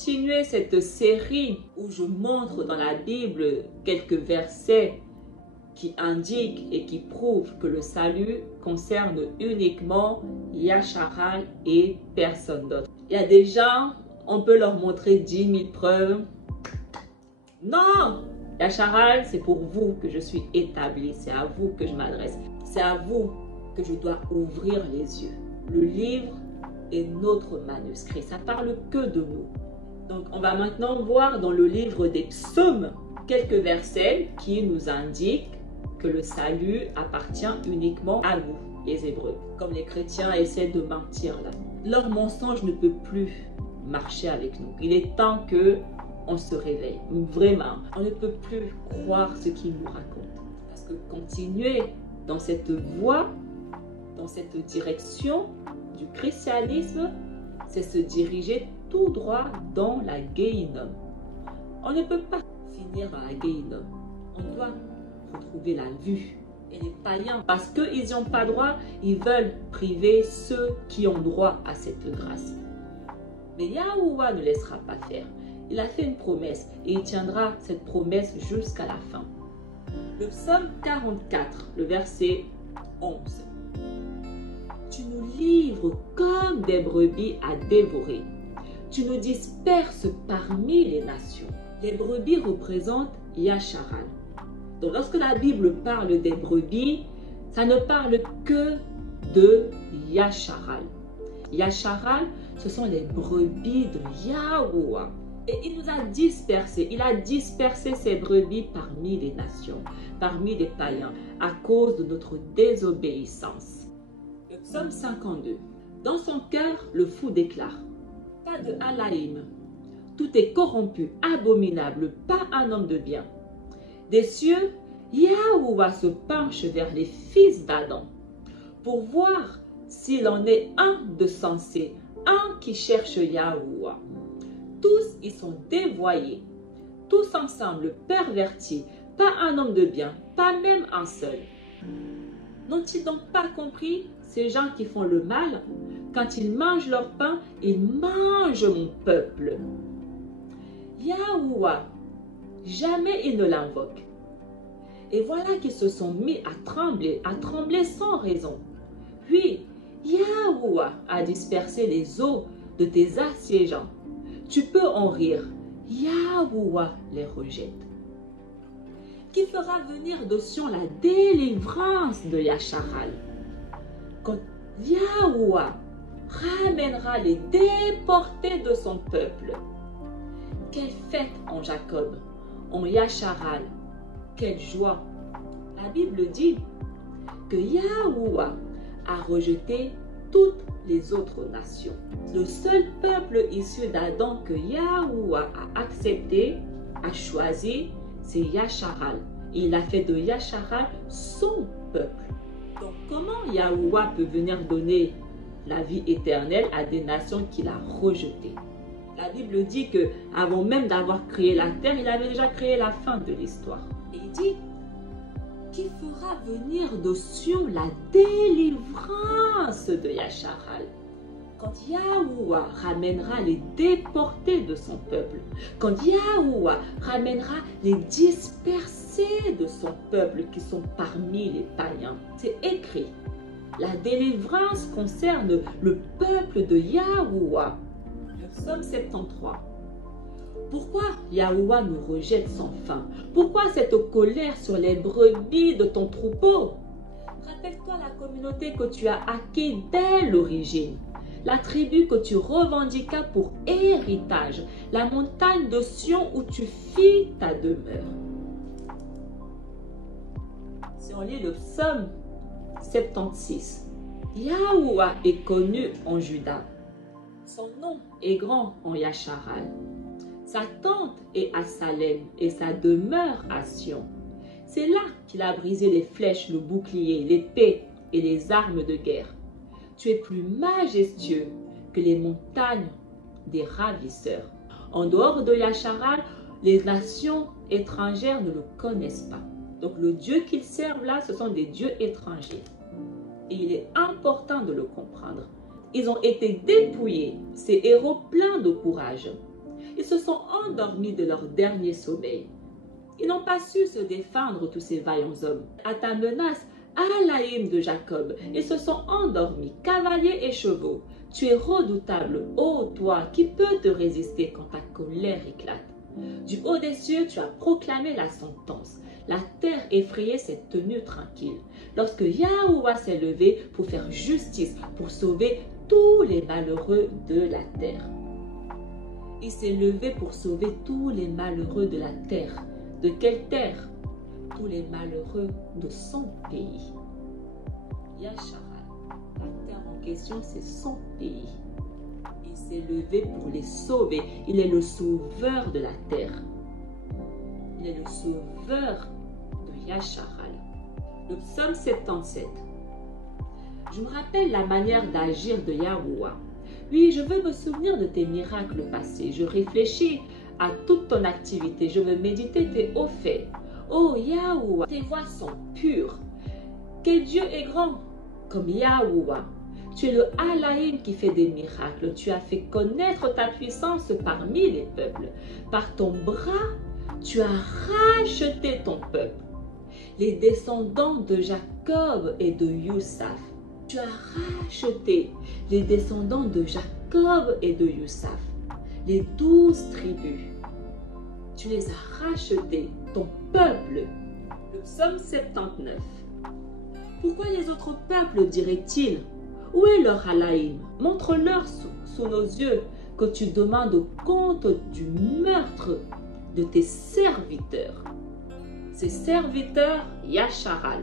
continuer cette série où je montre dans la Bible quelques versets qui indiquent et qui prouvent que le salut concerne uniquement Yasharal et personne d'autre. Il y a des gens, on peut leur montrer 10 000 preuves. Non! Yasharal, c'est pour vous que je suis établi, c'est à vous que je m'adresse, c'est à vous que je dois ouvrir les yeux. Le livre est notre manuscrit, ça parle que de nous. Donc on va maintenant voir dans le livre des psaumes quelques versets qui nous indiquent que le salut appartient uniquement à nous, les Hébreux. Comme les chrétiens essaient de mentir là. Leur mensonge ne peut plus marcher avec nous. Il est temps que on se réveille. Vraiment, on ne peut plus croire ce qu'ils nous racontent. Parce que continuer dans cette voie, dans cette direction du christianisme, c'est se diriger tout droit dans la Guéhinnom. On ne peut pas finir dans la Guéhinnom. On doit retrouver la vue. Et les païens, parce qu'ils n'ont pas droit, ils veulent priver ceux qui ont droit à cette grâce. Mais Yahuwah ne laissera pas faire. Il a fait une promesse et il tiendra cette promesse jusqu'à la fin. Le psaume 44, le verset 11. Tu nous livres comme des brebis à dévorer. Tu nous disperses parmi les nations. Les brebis représentent Yasharal. Donc lorsque la Bible parle des brebis, ça ne parle que de Yasharal. Yasharal, ce sont les brebis de Yahuwah. Et il nous a dispersés. Il a dispersé ces brebis parmi les nations, parmi les païens, à cause de notre désobéissance. Le psaume 52. Dans son cœur, le fou déclare: pas de Halaïm. Tout est corrompu, abominable, pas un homme de bien. Des cieux, Yahuwah se penche vers les fils d'Adam pour voir s'il en est un de sensé, un qui cherche Yahuwah. Tous y sont dévoyés, tous ensemble pervertis, pas un homme de bien, pas même un seul. N'ont-ils donc pas compris, ces gens qui font le mal, quand ils mangent leur pain, ils mangent mon peuple. Yahuwah, jamais ils ne l'invoquent. Et voilà qu'ils se sont mis à trembler sans raison. Oui, Yahuwah a dispersé les eaux de tes assiégeants. Tu peux en rire, Yahuwah les rejette. Qui fera venir de Sion la délivrance de Yasharal? Quand Yahuwah ramènera les déportés de son peuple. Quelle fête en Jacob, en Yasharal, quelle joie! La Bible dit que Yahuwah a rejeté toutes les autres nations. Le seul peuple issu d'Adam que Yahuwah a accepté, a choisi, c'est Yasharal. Et il a fait de Yasharal son peuple. Donc comment Yahuwah peut venir donner la vie éternelle à des nations qu'il a rejetées? La Bible dit que avant même d'avoir créé la terre, il avait déjà créé la fin de l'histoire. Et il dit: qui fera venir de Sion la délivrance de Yasharal? Quand Yahuwah ramènera les déportés de son peuple, quand Yahuwah ramènera les dispersés de son peuple qui sont parmi les païens. C'est écrit. La délivrance concerne le peuple de Yahuwah. Le psaume 73. Pourquoi Yahuwah nous rejette sans fin? Pourquoi cette colère sur les brebis de ton troupeau? Rappelle-toi la communauté que tu as acquise dès l'origine, la tribu que tu revendiquas pour héritage, la montagne de Sion où tu fis ta demeure. Si on lit le psaume 76, Yahuwah est connu en Juda. Son nom est grand en Yasharal. Sa tente est à Salem et sa demeure à Sion. C'est là qu'il a brisé les flèches, le bouclier, l'épée et les armes de guerre. Tu es plus majestueux que les montagnes des ravisseurs. En dehors de Yasharal, les nations étrangères ne le connaissent pas. Donc le Dieu qu'ils servent là, ce sont des dieux étrangers. Et il est important de le comprendre. Ils ont été dépouillés, ces héros pleins de courage. Ils se sont endormis de leur dernier sommeil. Ils n'ont pas su se défendre, tous ces vaillants hommes. À ta menace, Alaïm de Jacob, ils se sont endormis, cavaliers et chevaux. Tu es redoutable, ô toi, qui peut te résister quand ta colère éclate? Du haut des cieux, tu as proclamé la sentence. La terre effrayée s'est tenue tranquille. Lorsque Yahuwah s'est levé pour faire justice, pour sauver tous les malheureux de la terre. Il s'est levé pour sauver tous les malheureux de la terre. De quelle terre? Tous les malheureux de son pays. Yasharal, la terre en question, c'est son pays. Il s'est levé pour les sauver. Il est le sauveur de la terre. Il est le sauveur de Yasharal. Le psaume 77. Je me rappelle la manière d'agir de Yahuwah. Oui, je veux me souvenir de tes miracles passés. Je réfléchis à toute ton activité. Je veux méditer tes hauts faits. Oh Yahuwah, tes voies sont pures. Que Dieu est grand comme Yahuwah. Tu es le Alaïm qui fait des miracles. Tu as fait connaître ta puissance parmi les peuples. Par ton bras, tu as racheté ton peuple. Les descendants de Jacob et de Youssaf. Tu as racheté les descendants de Jacob et de Youssaf. Les 12 tribus. Tu les as rachetés, ton peuple. Le psaume 79. Pourquoi les autres peuples diraient-ils? Où est leur Alaïm? Montre-leur sous nos yeux que tu demandes compte du meurtre de tes serviteurs. Ces serviteurs, Yasharal.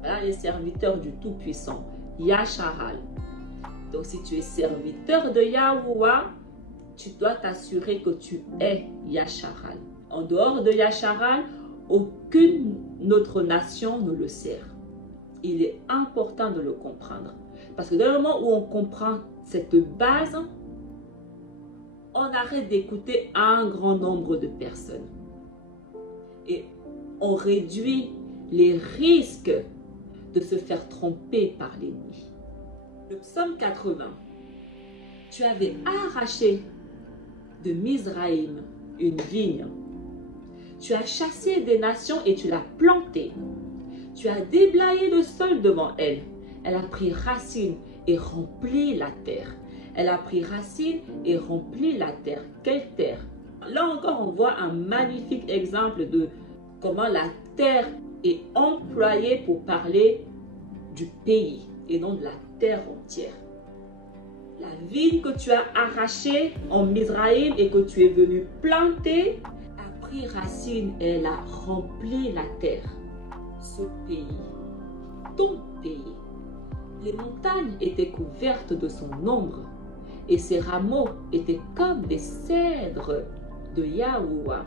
Voilà les serviteurs du Tout-Puissant, Yasharal. Donc si tu es serviteur de Yahuwah, tu dois t'assurer que tu es Yasharal. En dehors de Yasharal, aucune autre nation ne le sert. Il est important de le comprendre. Parce que dans le moment où on comprend cette base, on arrête d'écouter un grand nombre de personnes. Et on réduit les risques de se faire tromper par l'ennemi. Le psaume 80. Tu avais arraché de Mizraïm une vigne. Tu as chassé des nations et tu l'as plantée. Tu as déblayé le sol devant elle. Elle a pris racine et rempli la terre. Elle a pris racine et rempli la terre. Quelle terre? Là encore, on voit un magnifique exemple de comment la terre est employée pour parler du pays et non de la terre entière. La vigne que tu as arrachée en Mizraïm et que tu es venu planter a pris racine et elle a rempli la terre. Ce pays, ton pays. Les montagnes étaient couvertes de son ombre et ses rameaux étaient comme des cèdres de Yahuwah.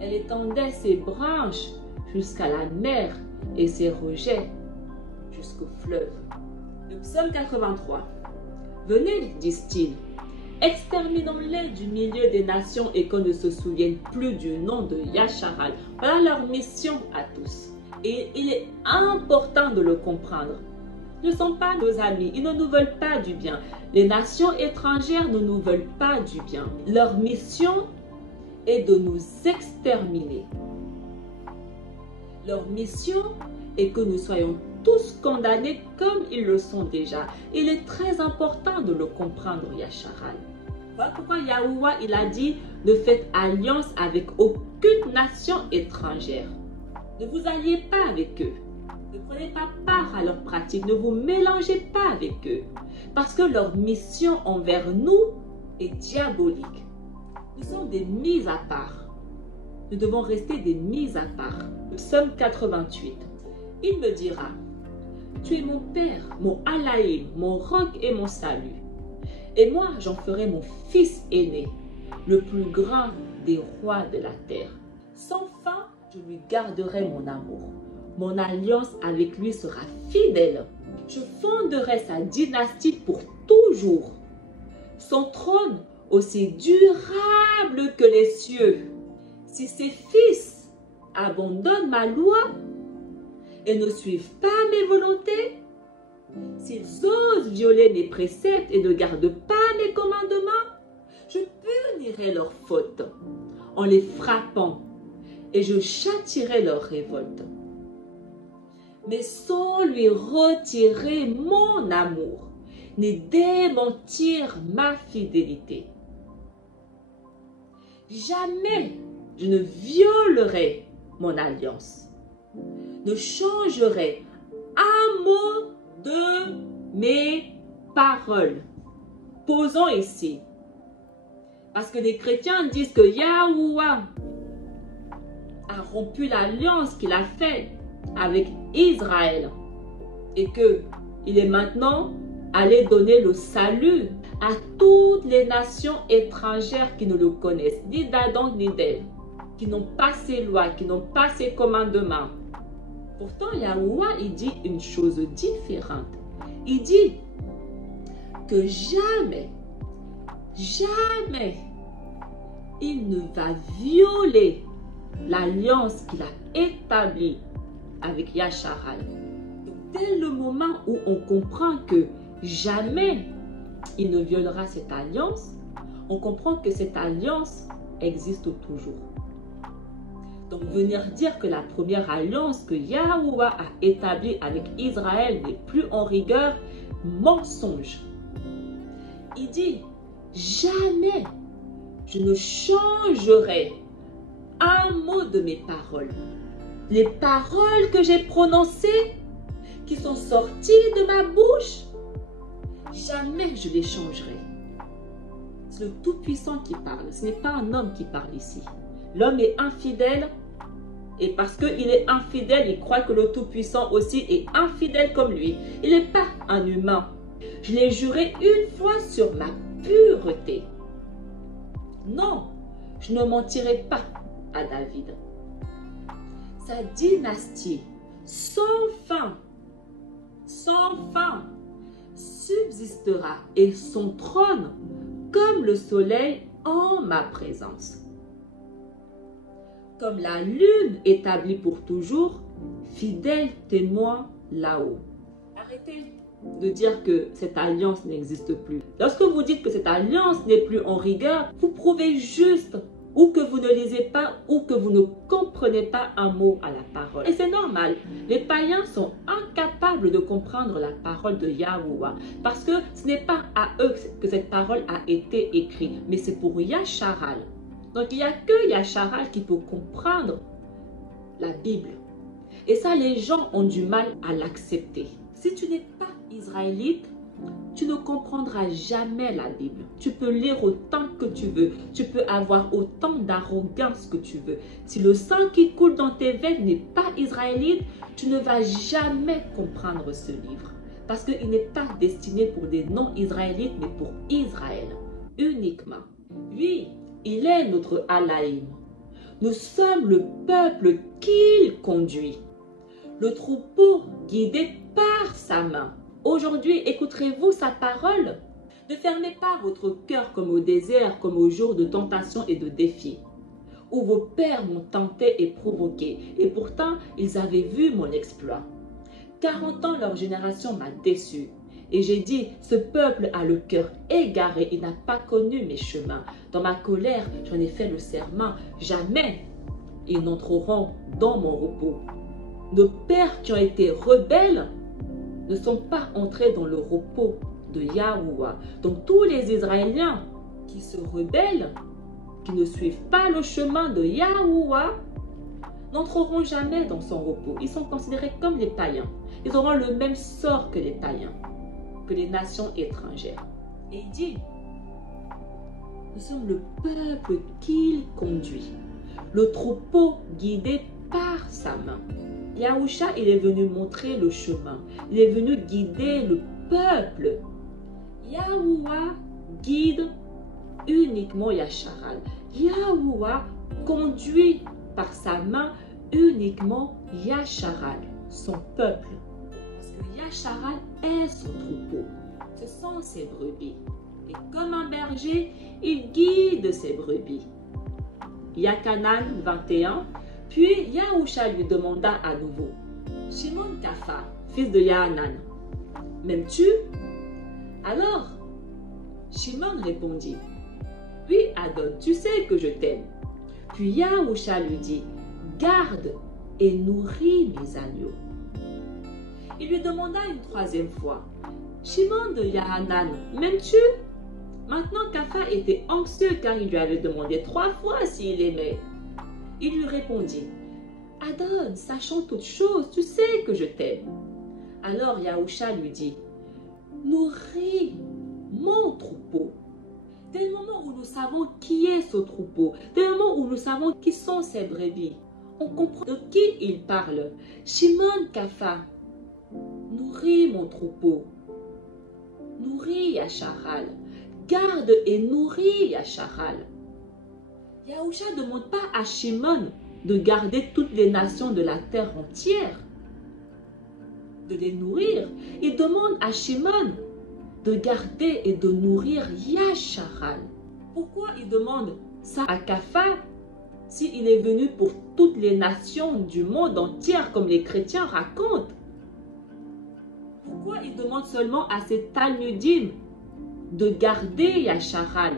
Elle étendait ses branches jusqu'à la mer et ses rejets jusqu'au fleuve. Le psaume 83. Venez, disent-ils, exterminons-les du milieu des nations et qu'on ne se souvienne plus du nom de Yasharal. Voilà leur mission à tous. Et il est important de le comprendre. Ils ne sont pas nos amis, ils ne nous veulent pas du bien. Les nations étrangères ne nous veulent pas du bien. Leur mission est de nous exterminer. Leur mission est que nous soyons tous condamnés comme ils le sont déjà. Il est très important de le comprendre, Yasharal. Voilà pourquoi Yahuwah, il a dit, ne faites alliance avec aucune nation étrangère. Ne vous alliez pas avec eux. Ne prenez pas part à leurs pratiques. Ne vous mélangez pas avec eux. Parce que leur mission envers nous est diabolique. Nous sommes des mises à part. Nous devons rester des mises à part. Le psaume 88. Il me dira, tu es mon Père, mon Alaïm, mon roc et mon salut. Et moi, j'en ferai mon fils aîné, le plus grand des rois de la terre. Sans fin, je lui garderai mon amour. Mon alliance avec lui sera fidèle. Je fonderai sa dynastie pour toujours. Son trône aussi durable que les cieux. Si ses fils abandonnent ma loi et ne suivent pas mes volontés, s'ils osent violer mes préceptes et ne gardent pas mes commandements, Je punirai leurs fautes en les frappant et je châtierai leur révolte. Mais sans lui retirer mon amour, ni démentir ma fidélité. Jamais je ne violerai mon alliance, ne changerai un mot de mes paroles. Posons ici. Parce que les chrétiens disent que Yahuwah a rompu l'alliance qu'il a faite avec Israël et qu'il est maintenant allé donner le salut à toutes les nations étrangères qui ne le connaissent, ni d'Adam ni d'Ève, qui n'ont pas ses lois, qui n'ont pas ses commandements. Pourtant, Yahuwah, il dit une chose différente. Il dit que jamais, il ne va violer l'alliance qu'il a établie avec Yasharal. Dès le moment où on comprend que jamais il ne violera cette alliance, on comprend que cette alliance existe toujours. Donc venir dire que la première alliance que Yahuwah a établie avec Israël n'est plus en rigueur, mensonge. Il dit, jamais je ne changerai un mot de mes paroles. Les paroles que j'ai prononcées, qui sont sorties de ma bouche, jamais je les changerai. C'est le Tout-Puissant qui parle. Ce n'est pas un homme qui parle ici. L'homme est infidèle et parce qu'il est infidèle, il croit que le Tout-Puissant aussi est infidèle comme lui. Il n'est pas un humain. Je l'ai juré une fois sur ma pureté. Non, je ne mentirai pas à David. Sa dynastie sans fin subsistera et son trône comme le soleil en ma présence. Comme la lune établie pour toujours, fidèle témoin là-haut. Arrêtez de dire que cette alliance n'existe plus. Lorsque vous dites que cette alliance n'est plus en rigueur, vous prouvez juste ou que vous ne lisez pas ou que vous ne comprenez pas un mot à la parole. Et c'est normal. Les païens sont incapables de comprendre la parole de Yahuwah parce que ce n'est pas à eux que cette parole a été écrite, mais c'est pour Yasharal. Donc il n'y a que Yasharal qui peut comprendre la Bible. Et ça, les gens ont du mal à l'accepter. Si tu n'es pas israélite, tu ne comprendras jamais la Bible. Tu peux lire autant que tu veux. Tu peux avoir autant d'arrogance que tu veux. Si le sang qui coule dans tes veines n'est pas israélite, tu ne vas jamais comprendre ce livre. Parce qu'il n'est pas destiné pour des non-israélites, mais pour Israël uniquement. Oui, il est notre Alaïm. Nous sommes le peuple qu'il conduit. Le troupeau guidé par sa main. Aujourd'hui, écouterez-vous sa parole? Ne fermez pas votre cœur comme au désert, comme au jour de tentation et de défi, où vos pères m'ont tenté et provoqué, et pourtant ils avaient vu mon exploit. 40 ans, leur génération m'a déçu. Et j'ai dit, ce peuple a le cœur égaré, il n'a pas connu mes chemins. Dans ma colère, j'en ai fait le serment. Jamais ils n'entreront dans mon repos. Nos pères qui ont été rebelles ne sont pas entrés dans le repos de Yahuwah. Donc tous les Israéliens qui se rebellent, qui ne suivent pas le chemin de Yahuwah, n'entreront jamais dans son repos. Ils sont considérés comme les païens. Ils auront le même sort que les païens, que les nations étrangères. Et il dit, nous sommes le peuple qu'il conduit, le troupeau guidé par sa main. Yahusha, il est venu montrer le chemin. Il est venu guider le peuple. Yahuwah guide uniquement Yasharal. Yahuwah conduit par sa main uniquement Yasharal, son peuple. Parce que Yasharal est son troupeau. Ce sont ses brebis. Et comme un berger, il guide ses brebis. Yakanan 21. Puis Yahusha lui demanda à nouveau, Shimon Kapha, fils de Yahanan, m'aimes-tu? Alors, Shimon répondit, Oui, Adon, tu sais que je t'aime. Puis Yahusha lui dit, garde et nourris mes agneaux. Il lui demanda une troisième fois, Shimon de Yahanan, m'aimes-tu? Maintenant Kapha était anxieux car il lui avait demandé 3 fois s'il aimait. Il lui répondit, Adon, sachant toutes choses, tu sais que je t'aime. Alors Yahusha lui dit, nourris mon troupeau. Dès le moment où nous savons qui est ce troupeau, dès le moment où nous savons qui sont ces brebis, on comprend de qui il parle. Shimon Kapha, nourris mon troupeau. Nourris Yasharal. Garde et nourris Yasharal. Yahusha ne demande pas à Shimon de garder toutes les nations de la terre entière, de les nourrir. Il demande à Shimon de garder et de nourrir Yasharal. Pourquoi il demande ça à Kapha s'il est venu pour toutes les nations du monde entier comme les chrétiens racontent? Pourquoi il demande seulement à ces Talmudim de garder Yasharal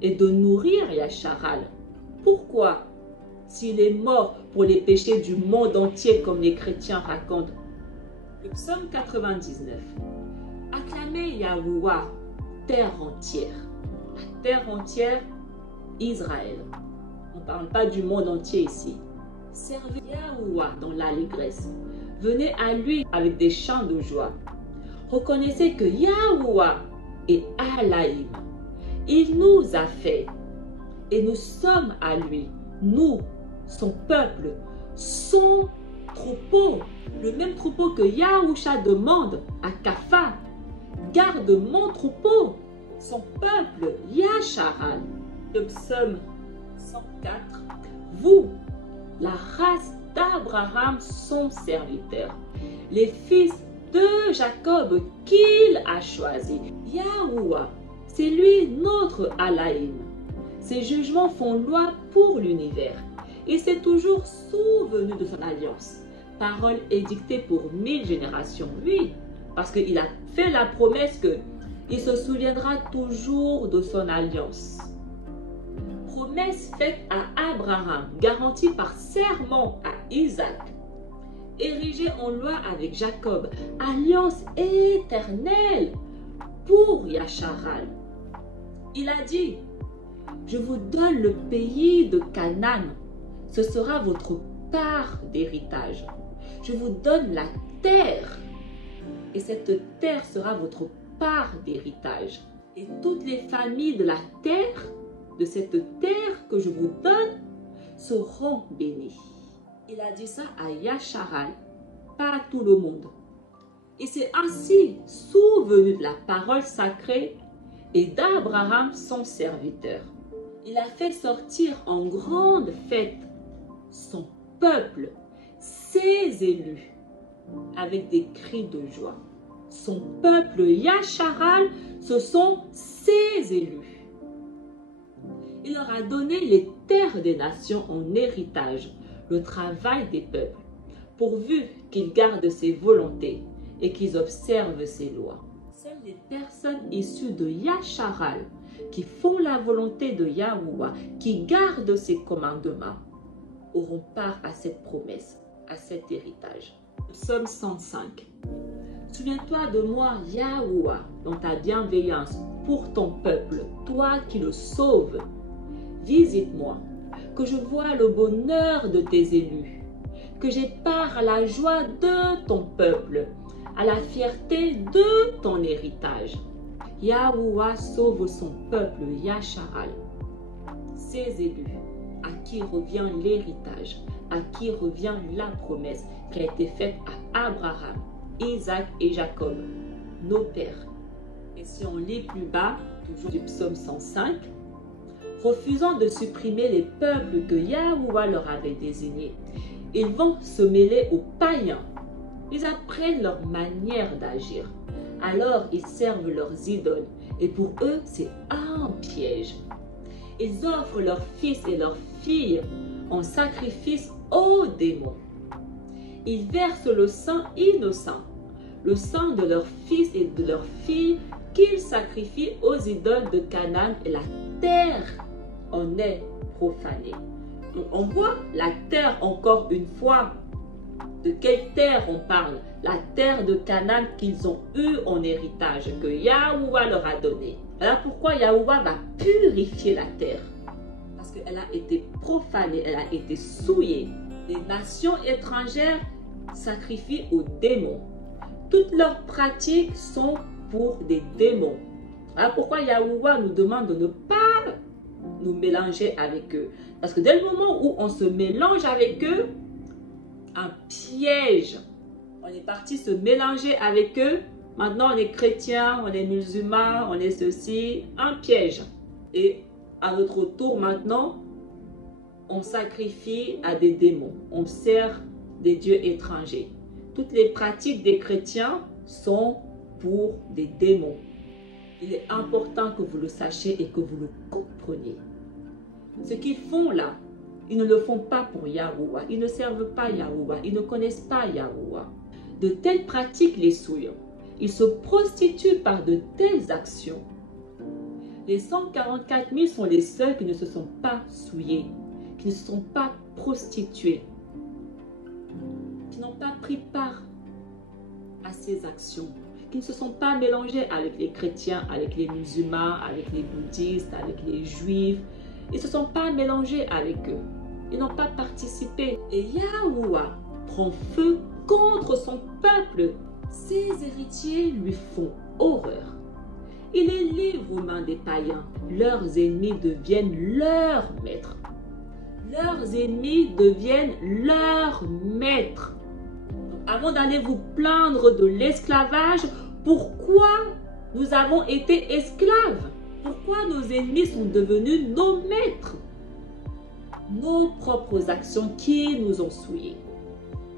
et de nourrir Yasharal? Pourquoi, s'il est mort pour les péchés du monde entier comme les chrétiens racontent? Le psaume 99. Acclamez Yahuwah, terre entière. La terre entière, Israël. On ne parle pas du monde entier ici. Servez Yahuwah dans l'allégresse. Venez à lui avec des chants de joie. Reconnaissez que Yahuwah est Alaïm. Il nous a fait et nous sommes à lui, nous, son peuple, son troupeau, le même troupeau que Yahusha demande à Kapha. Garde mon troupeau, son peuple, Yasharal. Le psaume 104. Vous, la race d'Abraham, son serviteur, les fils de Jacob qu'il a choisi. Yahuwah, c'est lui notre Alaïm. Ses jugements font loi pour l'univers. Il s'est toujours souvenu de son alliance. Parole édictée pour 1000 générations. Oui, parce qu'il a fait la promesse qu'il se souviendra toujours de son alliance. Promesse faite à Abraham, garantie par serment à Isaac, érigée en loi avec Jacob, alliance éternelle pour Yasharal. Il a dit, je vous donne le pays de Canaan, ce sera votre part d'héritage. Je vous donne la terre, et cette terre sera votre part d'héritage. Et toutes les familles de la terre, de cette terre que je vous donne, seront bénies. Il a dit ça à Yasharal, pas à tout le monde. Il s'est ainsi souvenu de la parole sacrée et d'Abraham son serviteur. Il a fait sortir en grande fête son peuple, ses élus, avec des cris de joie. Son peuple Yasharal, ce sont ses élus. Il leur a donné les terres des nations en héritage, le travail des peuples, pourvu qu'ils gardent ses volontés et qu'ils observent ses lois. Seules les personnes issues de Yasharal, qui font la volonté de Yahuwah, qui gardent ses commandements, auront part à cette promesse, à cet héritage. Psaume 105. Souviens-toi de moi, Yahuwah, dans ta bienveillance pour ton peuple, toi qui le sauves. Visite-moi, que je vois le bonheur de tes élus, que j'ai part à la joie de ton peuple, à la fierté de ton héritage. Yahuwah sauve son peuple Yasharal, ses élus, à qui revient l'héritage, à qui revient la promesse qui a été faite à Abraham, Isaac et Jacob, nos pères. Et si on lit plus bas, toujours du psaume 105, refusant de supprimer les peuples que Yahuwah leur avait désignés, ils vont se mêler aux païens. Ils apprennent leur manière d'agir. Alors ils servent leurs idoles et pour eux c'est un piège. Ils offrent leurs fils et leurs filles en sacrifice aux démons. Ils versent le sang innocent, le sang de leurs fils et de leurs filles qu'ils sacrifient aux idoles de Canaan et la terre en est profanée. Donc on voit la terre encore une fois. De quelle terre on parle? La terre de Canaan qu'ils ont eue en héritage, que Yahuwah leur a donnée. Voilà pourquoi Yahuwah va purifier la terre. Parce qu'elle a été profanée, elle a été souillée. Les nations étrangères sacrifient aux démons. Toutes leurs pratiques sont pour des démons. Voilà pourquoi Yahuwah nous demande de ne pas nous mélanger avec eux. Parce que dès le moment où on se mélange avec eux, un piège. On est parti se mélanger avec eux. Maintenant, on est chrétien, on est musulman, on est ceci. Un piège. Et à notre tour maintenant, on sacrifie à des démons. On sert des dieux étrangers. Toutes les pratiques des chrétiens sont pour des démons. Il est important que vous le sachiez et que vous le compreniez. Ce qu'ils font là, ils ne le font pas pour Yahuwah. Ils ne servent pas Yahuwah. Ils ne connaissent pas Yahuwah. De telles pratiques les souillent. Ils se prostituent par de telles actions. Les 144 000 sont les seuls qui ne se sont pas souillés, qui ne se sont pas prostitués, qui n'ont pas pris part à ces actions, qui ne se sont pas mélangés avec les chrétiens, avec les musulmans, avec les bouddhistes, avec les juifs. Ils ne se sont pas mélangés avec eux. Ils n'ont pas participé. Et Yahuwah prend feu contre son peuple. Ses héritiers lui font horreur. Il les livre aux mains des païens. Leurs ennemis deviennent leurs maîtres. Leurs ennemis deviennent leurs maîtres. Donc, avant d'aller vous plaindre de l'esclavage, pourquoi nous avons été esclaves? Pourquoi nos ennemis sont devenus nos maîtres? Nos propres actions qui nous ont souillés.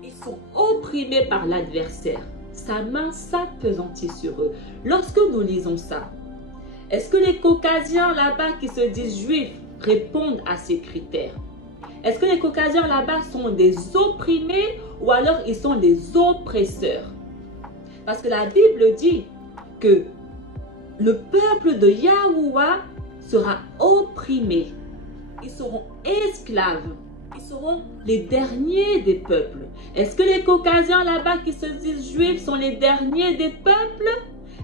Ils sont opprimés par l'adversaire. Sa main s'appesantit sur eux. Lorsque nous lisons ça, est-ce que les Caucasiens là-bas qui se disent juifs répondent à ces critères? Est-ce que les Caucasiens là-bas sont des opprimés ou alors ils sont des oppresseurs? Parce que la Bible dit que le peuple de Yahuwah sera opprimé. Ils seront esclaves. Ils seront les derniers des peuples. Est-ce que les Caucasiens là-bas qui se disent juifs sont les derniers des peuples?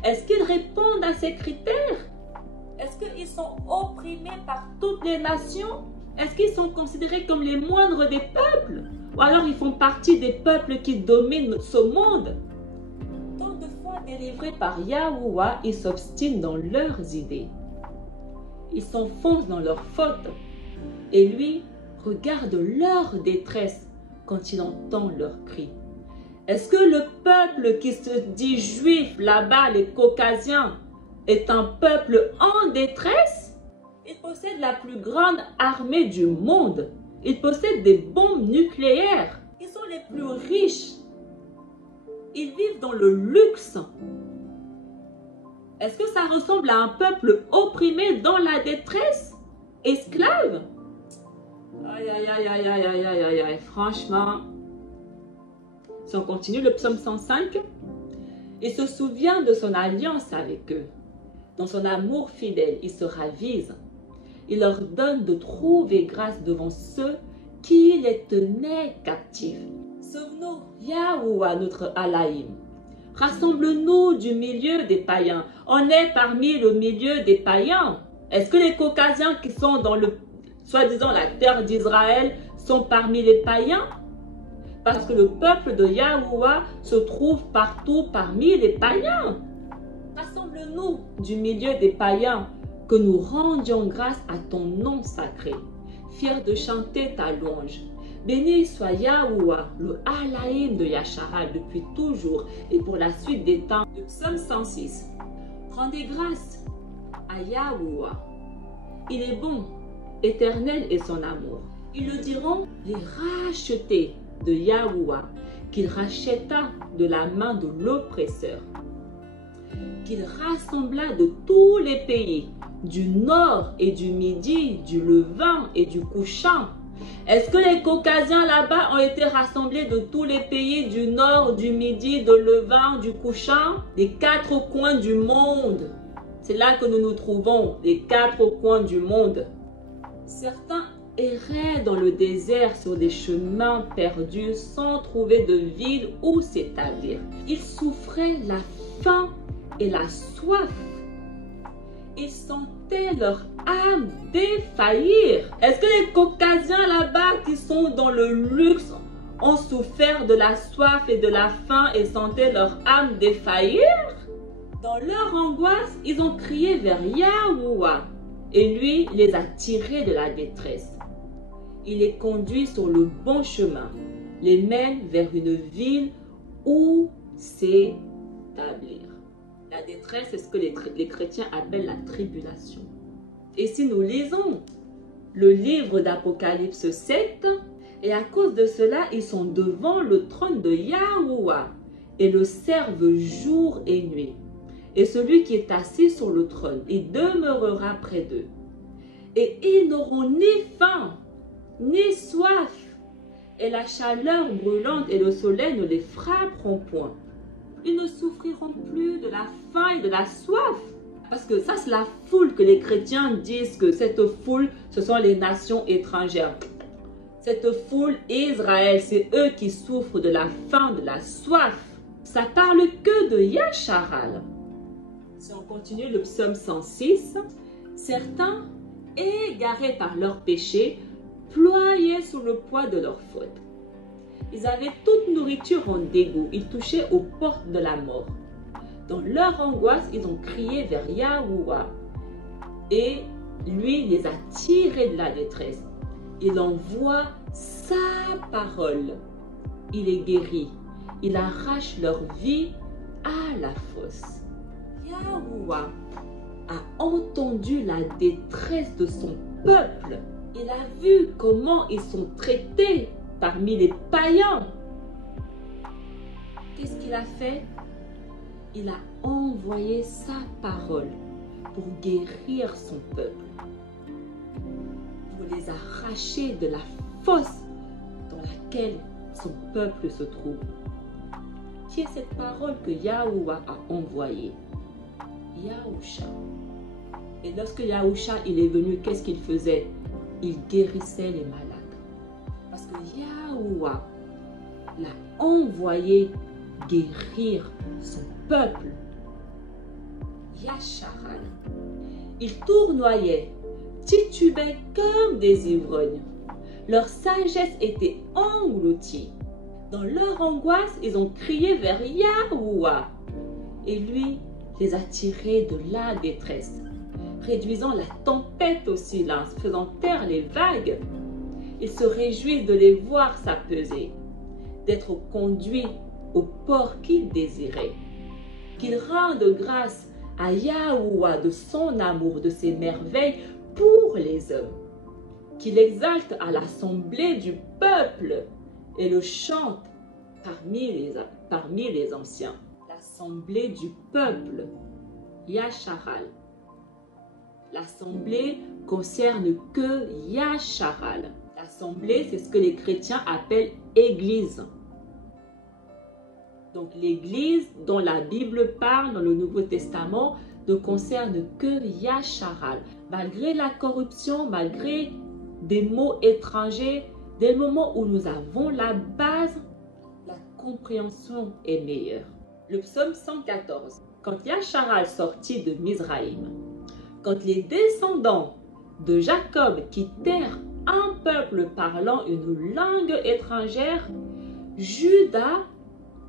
Est-ce qu'ils répondent à ces critères? Est-ce qu'ils sont opprimés par toutes les nations? Est-ce qu'ils sont considérés comme les moindres des peuples? Ou alors ils font partie des peuples qui dominent ce monde? Tant de fois délivrés par Yahuwah, ils s'obstinent dans leurs idées. Ils s'enfoncent dans leurs fautes. Et lui regarde leur détresse quand il entend leurs cris. Est-ce que le peuple qui se dit juif là-bas, les Caucasiens, est un peuple en détresse? Il possède la plus grande armée du monde. Il possède des bombes nucléaires. Ils sont les plus riches. Ils vivent dans le luxe. Est-ce que ça ressemble à un peuple opprimé dans la détresse? Esclave? Aïe, aïe, aïe, aïe, aïe, aïe, aïe, aïe, aïe, franchement. Si on continue le psaume 105, il se souvient de son alliance avec eux. Dans son amour fidèle, il se ravise. Il leur donne de trouver grâce devant ceux qui les tenaient captifs. Sauve-nous, Yahuwah, notre Alaïm. Rassemble-nous du milieu des païens. On est parmi le milieu des païens. Est-ce que les Caucasiens qui sont dans le soi-disant la terre d'Israël sont parmi les païens? Parce que le peuple de Yahuwah se trouve partout parmi les païens. Rassemble-nous du milieu des païens, que nous rendions grâce à ton nom sacré, fiers de chanter ta louange. Béni soit Yahuwah, le Alaïm de Yashara depuis toujours et pour la suite des temps. Le psaume 106. Rendez grâce à Yahuwah. Il est bon, éternel est son amour. Ils le diront, les rachetés de Yahuwah, qu'il racheta de la main de l'oppresseur, qu'il rassembla de tous les pays, du nord et du midi, du levant et du couchant. Est-ce que les Caucasiens là-bas ont été rassemblés de tous les pays du nord, du midi, de levant, du couchant, des 4 coins du monde? C'est là que nous nous trouvons, les quatre coins du monde. Certains erraient dans le désert sur des chemins perdus sans trouver de ville où s'établir. Ils souffraient la faim et la soif. Ils sentaient leur âme défaillir. Est-ce que les Caucasiens là-bas qui sont dans le luxe ont souffert de la soif et de la faim et sentaient leur âme défaillir? Dans leur angoisse, ils ont crié vers Yahuwah et lui les a tirés de la détresse. Il les conduit sur le bon chemin, les mène vers une ville où s'établir. La détresse, c'est ce que les chrétiens appellent la tribulation. Et si nous lisons le livre d'Apocalypse 7, et à cause de cela, ils sont devant le trône de Yahuwah et le servent jour et nuit. Et celui qui est assis sur le trône, il demeurera près d'eux. Et ils n'auront ni faim, ni soif, et la chaleur brûlante et le soleil ne les frapperont point. Ils ne souffriront plus de la faim et de la soif. Parce que ça, c'est la foule que les chrétiens disent que cette foule, ce sont les nations étrangères. Cette foule, Israël, c'est eux qui souffrent de la faim, de la soif. Ça parle que de Yasharal. Si on continue le psaume 106, certains, égarés par leurs péchés, ployaient sous le poids de leurs fautes. Ils avaient toute nourriture en dégoût. Ils touchaient aux portes de la mort. Dans leur angoisse, ils ont crié vers Yahuwah. Et lui les a tirés de la détresse. Il envoie sa parole. Il les guérit. Il arrache leur vie à la fosse. Yahuwah a entendu la détresse de son peuple. Il a vu comment ils sont traités parmi les païens. Qu'est-ce qu'il a fait? Il a envoyé sa parole pour guérir son peuple, pour les arracher de la fosse dans laquelle son peuple se trouve. Qui est cette parole que Yahuwah a envoyée? Yahusha. Et lorsque Yahusha il est venu, qu'est-ce qu'il faisait? Il guérissait les malades. Parce que Yahuwah l'a envoyé guérir son peuple. Yasharal. Ils tournoyaient, titubaient comme des ivrognes. Leur sagesse était engloutie. Dans leur angoisse, ils ont crié vers Yahuwah. Et lui les a tirés de la détresse, réduisant la tempête au silence, faisant taire les vagues. Ils se réjouissent de les voir s'apaiser, d'être conduits au port qu'ils désiraient. Qu'ils rendent grâce à Yahuwah de son amour, de ses merveilles pour les hommes. Qu'il exalte à l'assemblée du peuple et le chante parmi les anciens. L'assemblée du peuple, Yasharal. L'assemblée concerne que Yasharal. L'assemblée, c'est ce que les chrétiens appellent église. Donc l'église dont la Bible parle dans le Nouveau Testament ne concerne que Yasharal. Malgré la corruption, malgré des mots étrangers, dès le moment où nous avons la base, la compréhension est meilleure. Le psaume 114. Quand Yasharal sortit de Mizraïm, quand les descendants de Jacob quittèrent un peuple parlant une langue étrangère, Juda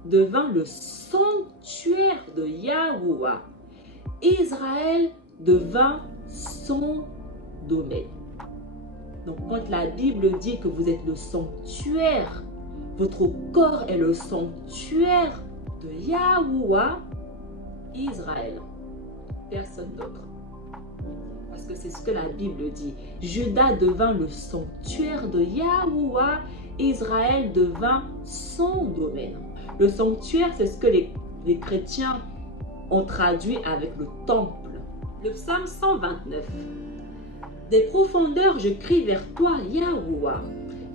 devint le sanctuaire de Yahuwah. Israël devint son domaine. Donc quand la Bible dit que vous êtes le sanctuaire, votre corps est le sanctuaire de Yahuwah, Israël, personne d'autre. Parce que c'est ce que la Bible dit. Juda devint le sanctuaire de Yahuwah, Israël devint son domaine. Le sanctuaire, c'est ce que les chrétiens ont traduit avec le temple. Le psaume 129. Des profondeurs, je crie vers toi, Yahuwah.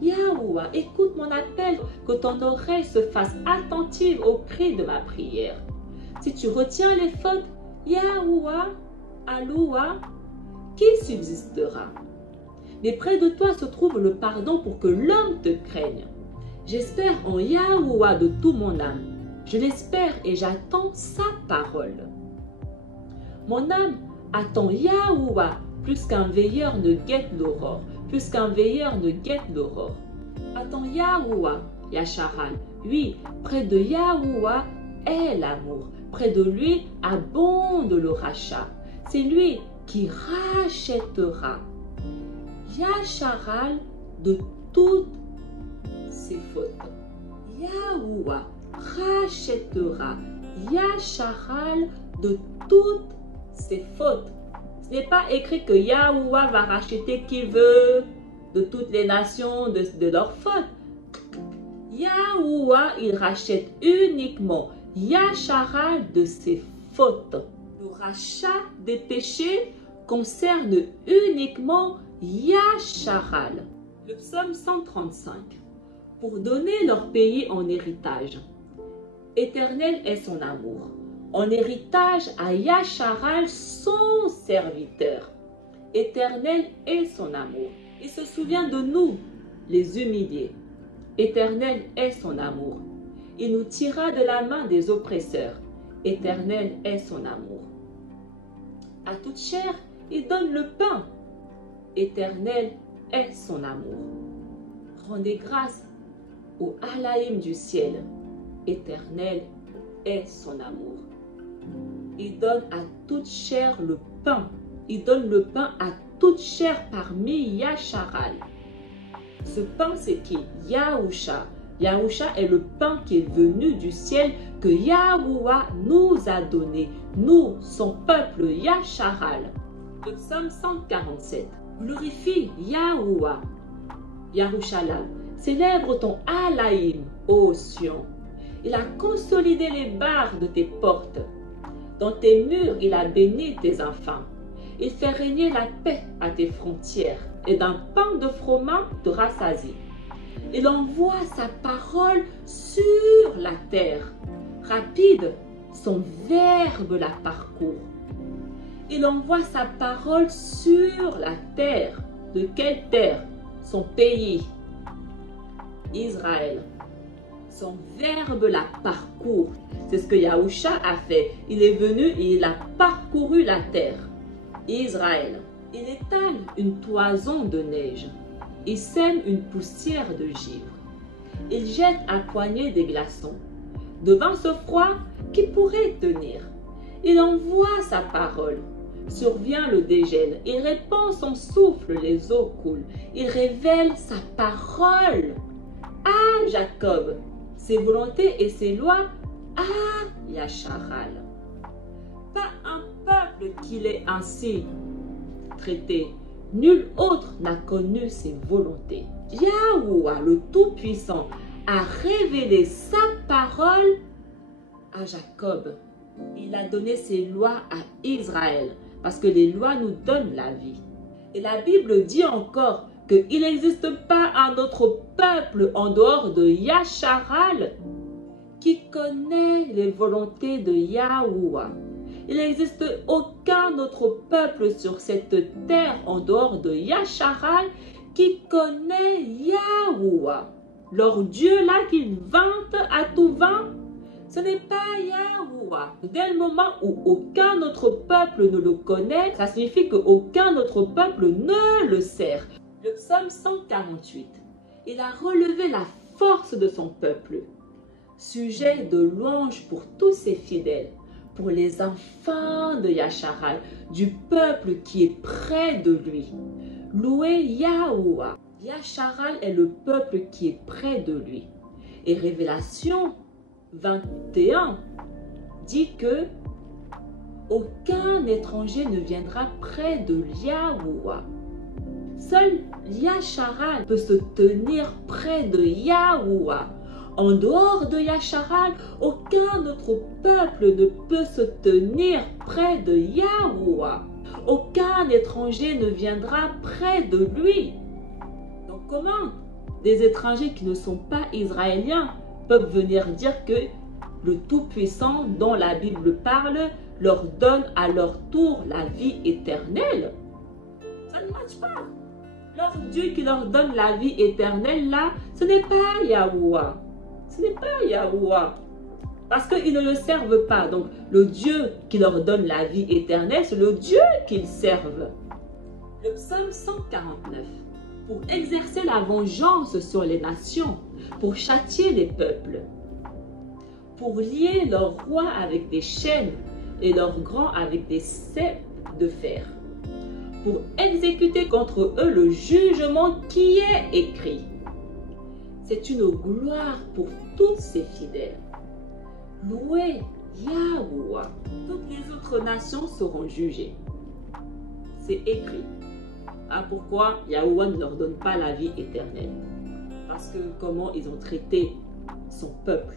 Yahuwah, écoute mon appel, que ton oreille se fasse attentive au cri de ma prière. Si tu retiens les fautes, Yahuwah, Aloua, qui subsistera? Mais près de toi se trouve le pardon pour que l'homme te craigne. J'espère en Yahuwah de tout mon âme. Je l'espère et j'attends sa parole. Mon âme attend Yahuwah plus qu'un veilleur ne guette l'aurore, plus qu'un veilleur ne guette l'aurore. Attends Yahuwah, Yasharal. Oui, près de Yahuwah est l'amour. Près de lui abonde le rachat. C'est lui qui rachètera Yasharal de toutes ses fautes. Yahuwah rachètera Yasharal de toutes ses fautes. Ce n'est pas écrit que Yahuwah va racheter qui veut de toutes les nations de leurs fautes. Yahuwah, il rachète uniquement Yasharal de ses fautes. Le rachat des péchés concerne uniquement Yasharal. Le psaume 135. Pour donner leur pays en héritage. Éternel est son amour. En héritage à Yasharal, son serviteur. Éternel est son amour. Il se souvient de nous, les humiliés. Éternel est son amour. Il nous tira de la main des oppresseurs. Éternel est son amour. À toute chair, il donne le pain. Éternel est son amour. Rendez grâce au Alaïm du ciel. Éternel est son amour. Il donne à toute chair le pain. Il donne le pain à toute chair parmi Yasharal. Ce pain, c'est qui? Yahusha. Yahusha est le pain qui est venu du ciel que Yahuwah nous a donné. Nous, son peuple Yasharal. Le psaume 147. Glorifie Yahuwah. Yahushalam. Célèbre ton Alaïm, ô Sion. Il a consolidé les barres de tes portes. Dans tes murs, il a béni tes enfants. Il fait régner la paix à tes frontières et d'un pain de froment te rassasie. Il envoie sa parole sur la terre. Rapide, son verbe la parcourt. Il envoie sa parole sur la terre. De quelle terre? Son pays, Israël. Son verbe la parcourt. C'est ce que Yahusha a fait. Il est venu et il a parcouru la terre. Israël. Il étale une toison de neige. Il sème une poussière de givre. Il jette à poignée des glaçons. Devant ce froid, qui pourrait tenir? Il envoie sa parole. Survient le dégel. Il répand son souffle, les eaux coulent. Il révèle sa parole à Jacob, ses volontés et ses lois à Yasharal. Pas un peuple qu'il est ainsi traité. Nul autre n'a connu ses volontés. Yahuwah, le Tout-Puissant, a révélé sa parole à Jacob. Il a donné ses lois à Israël, parce que les lois nous donnent la vie. Et la Bible dit encore qu'il n'existe pas un autre peuple en dehors de Yasharal qui connaît les volontés de Yahuwah. Il n'existe aucun autre peuple sur cette terre en dehors de Yasharal qui connaît Yahuwah. Leur Dieu là qu'ils vantent à tout vent, ce n'est pas Yahuwah. Dès le moment où aucun autre peuple ne le connaît, ça signifie qu'aucun autre peuple ne le sert. Le psaume 148, il a relevé la force de son peuple. Sujet de louange pour tous ses fidèles, pour les enfants de Yasharal, du peuple qui est près de lui. Louez Yahuwah. Yasharal est le peuple qui est près de lui. Et Révélation 21 dit que aucun étranger ne viendra près de Yahuwah. Seul Yasharal peut se tenir près de Yahuwah. En dehors de Yasharal, aucun autre peuple ne peut se tenir près de Yahuwah. Aucun étranger ne viendra près de lui. Donc comment des étrangers qui ne sont pas israéliens peuvent venir dire que le Tout-Puissant dont la Bible parle, leur donne à leur tour la vie éternelle. Ça ne marche pas. Leur Dieu qui leur donne la vie éternelle, là, ce n'est pas Yahuwah. Ce n'est pas Yahuwah. Parce qu'ils ne le servent pas. Donc, le Dieu qui leur donne la vie éternelle, c'est le Dieu qu'ils servent. Le psaume 149. Pour exercer la vengeance sur les nations, pour châtier les peuples, pour lier leurs rois avec des chaînes et leurs grands avec des ceps de fer, pour exécuter contre eux le jugement qui est écrit. C'est une gloire pour tous ses fidèles. Louez Yahuwah. Toutes les autres nations seront jugées. C'est écrit. Ah, pourquoi Yahuwah ne leur donne pas la vie éternelle? Parce que comment ils ont traité son peuple.